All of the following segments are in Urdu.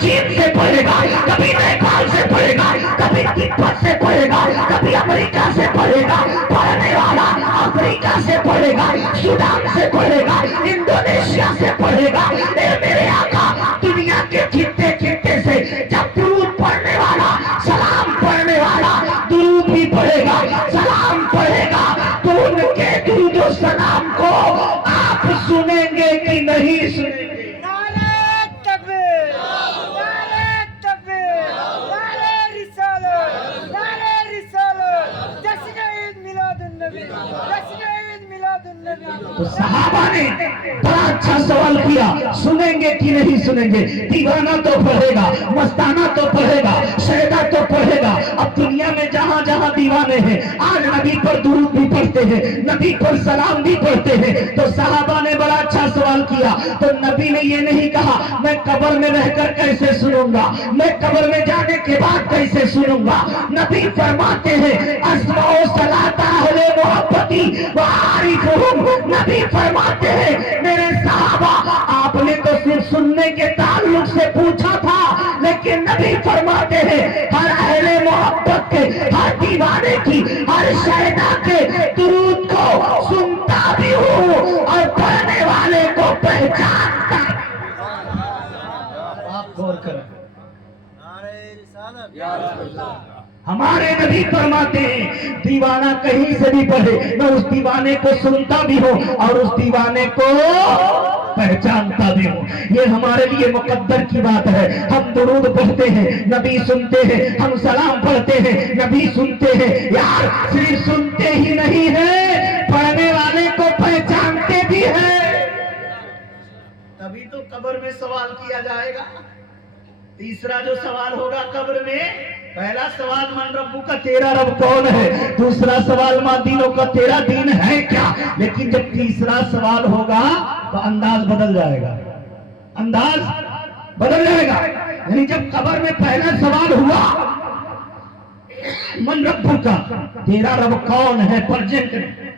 چین سے پڑھے گا، کبھی نیپال سے پڑھے گا، کبھی تبت سے پڑھے گا، کبھی امریکہ سے پڑھے گا. پڑھنے والا افریقہ سے پڑھے گا، سوڈان سے پڑھے گا، انڈونیشیا سے پڑھے گا. اے میرے آقا، دنیا کے خطے خطے سے جب درود پڑھنے والا، سلام پڑھنے والا درود بھی پڑھے گا، سلام پڑھے گا، تو ان کے درود و سلام کو آپ سنیں گے کہ نہیں سنیں گے؟ نعرہ تکبیر، نعرہ تکبیر، نعرہ رسالت، نعرہ رسالت، جشن عید میلاد النبی، جشن عید میلاد النبی. تو صحابہ نے بڑا اچھا سوال کیا، سنیں گے کہ نہیں سنیں گے؟ دیوانہ تو پڑھے گا، مستانہ تو پڑھے گا، شیدا تو پڑھے گا. اب دنیا میں جہاں جہاں دیوانے ہیں، آج نبی پر درود بھی پڑھتے ہیں، نبی پر سلام بھی پڑھتے ہیں. تو صحابہ نے بڑا اچھا سوال کیا. تو نبی نے یہ نہیں کہا میں قبر میں رہ کر کیسے سنوں گا، میں قبر میں جانے کے بعد کیسے سنوں گا. نبی فرماتے ہیں اسمعوا صلاۃ اہل محبتی وعارفہم. نبی فرماتے ہیں میرے صحابہ، آپ نے تو صرف سننے کے تعلق سے پوچھا تھا، لیکن نبی فرماتے ہیں ہر اہل محبت کے، ہر دیوانے کی، ہر شہدا کے درود کو سنتا بھی ہوں اور پڑھنے والے کو پہچانتا. آپ غور کریں، ہمارے نبی فرماتے ہیں دیوانہ کہیں سے بھی پڑھے، میں اس دیوانے کو سنتا بھی ہوں اور اس دیوانے کو پہچانتا بھی ہوں. یہ ہمارے لیے مقدر کی بات ہے. ہم درود پڑھتے ہیں، نبی سنتے ہیں، ہم سلام پڑھتے ہیں، نبی سنتے ہیں. یار صرف سنتے ہی نہیں ہیں، پڑھنے والے کو پہچانتے بھی ہیں. تبھی تو قبر میں سوال کیا جائے گا. تیسرا جو سوال ہوگا قبر میں، پہلا سوال من ربو کا، تیرا رب کون ہے؟ دوسرا سوال ما دینوں کا، تیرا دین ہے کیا؟ لیکن جب تیسرا سوال ہوگا تو انداز بدل جائے گا، انداز بدل جائے گا. یعنی جب قبر میں پہلا سوال ہوا من ربو کا، تیرا رب کون ہے، پرجنٹ میں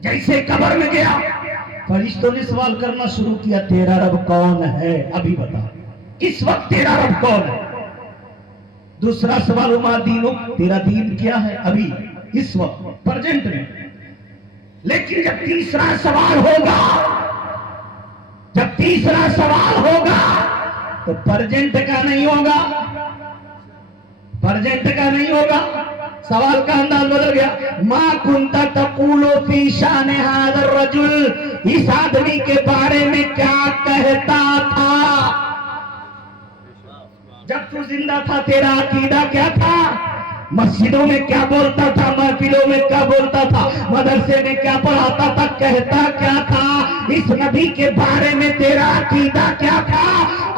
جیسے قبر میں گیا فرشتوں نے سوال کرنا شروع کیا، تیرا رب کون ہے ابھی بتا، اس وقت تیرا رب کون ہے. دوسرا سوال ما دینو، تیرا دین کیا ہے ابھی اس وقت پرجنٹ میں. لیکن جب تیسرا سوال ہوگا، جب تیسرا سوال ہوگا تو پرجنٹ کا نہیں ہوگا، پرجنٹ کا نہیں ہوگا. سوال کا انداز بدل گیا. ما کنت تقول فی شان ھذا الرجل، اس آدمی کے بارے میں کیا کہتا تھا جب تو زندہ تھا؟ تیرا عقیدہ کیا تھا؟ مسجدوں میں کیا بولتا تھا، محفلوں میں کیا بولتا تھا، مدرسے میں کیا پڑھاتا تھا، کہتا کیا تھا؟ اس نبی کے بارے میں تیرا عقیدہ کیا تھا؟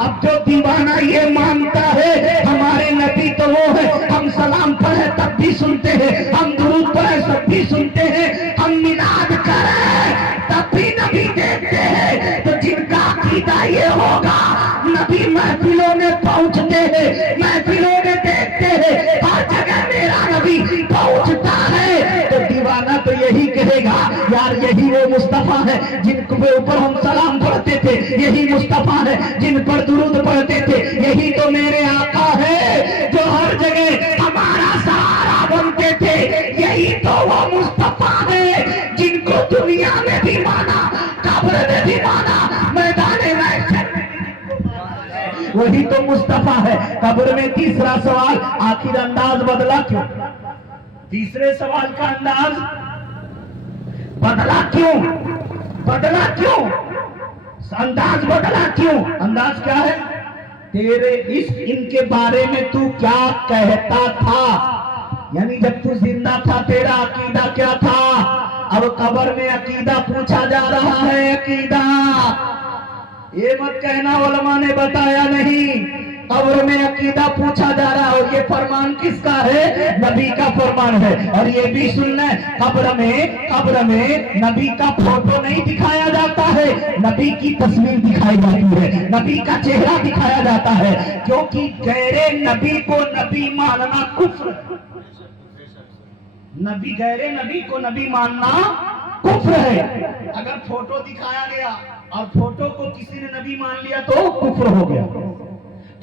اب جو دیوانہ یہ مانتا ہے ہمارے نبی تو وہ ہے، ہم سلام پڑھے تب بھی سنتے ہیں، ہم درود پڑھے تب بھی سنتے ہیں، ہم میلاد کریں تب بھی نبی دیکھتے ہیں. تو جن کا عقیدہ یہ ہوگا نبی محفلوں میں پہنچتے ہیں، محفلوں میں دیکھتے ہیں، ہر جگہ میرا نبی پہنچتا ہے، تو دیوانہ تو یہی کہے گا یار یہی وہ مصطفیٰ ہے جن کے اوپر ہم سلام پڑھتے تھے، یہی مصطفیٰ ہے جن پر درود پڑھتے تھے، یہی تو میرے آقا ہے جو ہر جگہ ہمارا سہارا بنتے تھے، یہی تو وہ مصطفیٰ ہے جن کو دنیا میں بھی مانا، قبر میں بھی مانا، میدان محشر میں بھی. وہی تو مصطفیٰ ہے. قبر میں تیسرا سوال، آخر انداز بدلا کیوں؟ تیسرے سوال کا انداز بدلا کیوں؟ بدلا کیوں؟ انداز بدلا کیوں؟ انداز کیا ہے؟ تیرے ان کے بارے میں تو کیا کہتا تھا؟ یعنی جب تو زندہ تھا تیرا عقیدہ کیا تھا؟ اب قبر میں عقیدہ پوچھا جا رہا ہے. عقیدہ یہ مت کہنا علماء نے بتایا نہیں، قبر میں عقیدہ پوچھا جا رہا ہے. اور یہ فرمان کس کا ہے؟ نبی کا فرمان ہے. اور یہ بھی سننا ہے، قبر میں نبی کا فوٹو نہیں دکھایا جاتا ہے، نبی کی تصویر دکھائی جاتی ہے، نبی کا چہرہ دکھایا جاتا ہے، کیونکہ غیر نبی کو نبی ماننا کفر ہے. غیر نبی کو نبی ماننا کفر ہے. اگر فوٹو دکھایا گیا اور فوٹو کو کسی نے نبی مان لیا تو کفر ہو گیا.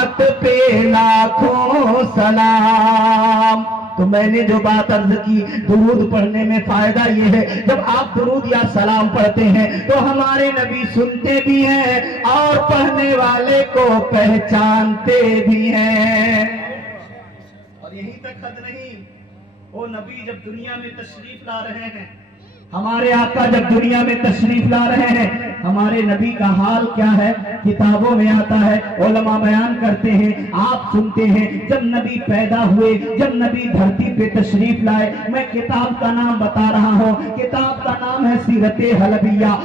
ات پہ لاکھوں سلام. تو میں نے جو بات عرض کی درود پڑھنے میں فائدہ یہ ہے جب آپ درود یا سلام پڑھتے ہیں تو ہمارے نبی سنتے بھی ہیں اور پڑھنے والے کو پہچانتے بھی ہیں. اور یہیں تک حد نہیں، وہ نبی جب دنیا میں تشریف لا رہے ہیں، ہمارے آقا جب دنیا میں تشریف لا رہے ہیں، ہمارے نبی کا حال کیا ہے کتابوں میں آتا ہے، علماء بیان کرتے ہیں، آپ سنتے ہیں. جب نبی پیدا ہوئے، جب نبی دھرتی پہ تشریف لائے، میں کتاب کا نام بتا رہا ہوں، کتاب کا نام ہے سیرت حلبیہ.